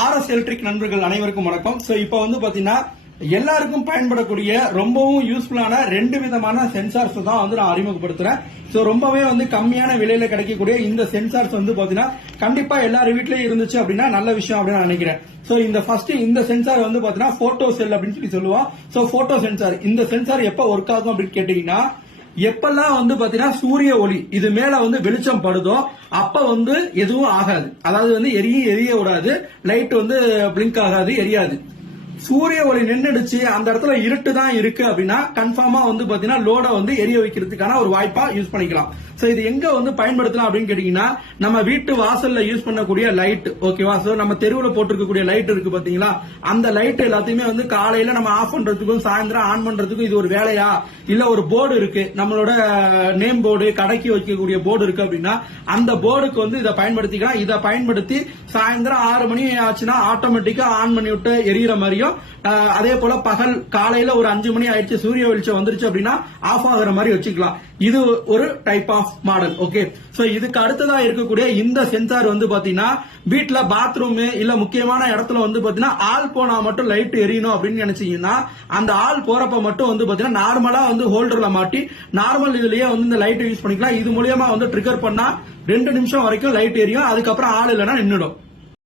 RS electric நண்பர்கள் அனைவருக்கும் வணக்கம். சோ இப்போ வந்து பாத்தீங்கன்னா எல்லாருக்கும் பயன்படக்கூடிய ரொம்பவும் யூஸ்ஃபுல்லான ரெண்டு விதமான சென்சார்ஸ் தான் வந்து நான் அறிமுகப்படுத்துறேன். சோ ரொம்பவே வந்து கம்மியான விலையில கிடைக்கக்கூடிய இந்த சென்சார்ஸ் வந்து பாத்தீங்கன்னா கண்டிப்பா எல்லாரும் வீட்லயும் இருந்துச்சு அப்படின்னா நல்ல விஷயம் அப்படின்னு நான் நினைக்கிறேன். சோ இந்த சென்சார் வந்து பாத்தீங்கன்னா போட்டோ செல் அப்படின்னு சொல்லுவோம். சோ போட்டோ சென்சார், இந்த சென்சார் எப்ப ஒர்க் ஆகும் அப்படின்னு கேட்டீங்கன்னா, எப்பெல்லாம் வந்து பாத்தீங்கன்னா சூரிய ஒளி இது மேல வந்து வெளிச்சம் படுதோ அப்ப வந்து எதுவும் ஆகாது. அதாவது வந்து எரிய விடாது, லைட் வந்து பிளிங்க் ஆகாது, எரியாது. சூரிய ஒளி நின்றுடுச்சு, அந்த இடத்துல இருட்டு தான் இருக்கு அப்படின்னா கன்ஃபார்மா வந்து பாத்தீங்கன்னா லோட வந்து எரிய வைக்கிறதுக்கான ஒரு வாய்ப்பா யூஸ் பண்ணிக்கலாம். சோ இது எங்க வந்து பயன்படுத்தலாம் அப்படின்னு கேட்டீங்கன்னா, நம்ம வீட்டு வாசல்ல யூஸ் பண்ணக்கூடிய லைட், ஓகேவா? சோ நம்ம தெருவுல போட்டிருக்கக்கூடிய லைட் இருக்கு பாத்தீங்களா, அந்த லைட் எல்லாத்தையுமே வந்து காலையில நம்ம ஆஃப் பண்றதுக்கும் சாயந்தரம் ஆன் பண்றதுக்கும் இது ஒரு வேலையா? இல்ல ஒரு போர்டு இருக்கு, நம்மளோட நேம் போர்டு, கடைக்கு வைக்கக்கூடிய போர்டு இருக்கு அப்படின்னா அந்த போர்டுக்கு வந்து இதை பயன்படுத்திக்கலாம். இதை பயன்படுத்தி சாயந்தரம் 6 மணி ஆச்சுன்னா ஆட்டோமேட்டிக்கா ஆன் பண்ணி விட்டு எரியற மாதிரியும், அதே போல பகல் காலையில ஒரு 5 மணி ஆயிடுச்சு சூரிய வெளிச்சம் வந்துருச்சு அப்படின்னா ஆஃப் ஆகுற மாதிரி வச்சுக்கலாம். இது ஒரு type of model. Okay, so இதுக்கு அடுத்ததா இருக்கக்கூடிய இந்த சென்சார் வந்து பாத்தீங்கன்னா வீட்டுல பாத்ரூம் இல்ல முக்கியமான இடத்துல வந்து பாத்தீங்கன்னா ஆள் போனா மட்டும் லைட் எரியணும் அப்படின்னு நினைச்சீங்கன்னா அந்த ஆள் போறப்ப மட்டும் வந்து பாத்தீங்கன்னா நார்மலா வந்து ஹோல்டர்ல மாட்டி நார்மல் இதுலயே வந்து இந்த லைட் யூஸ் பண்ணிக்கலாம். இது மூலியமா வந்து ட்ரிகர் பண்ணா 2 நிமிஷம் வரைக்கும் லைட் எரியும், அதுக்கப்புறம் ஆள் இல்லைன்னா நின்னுடும்.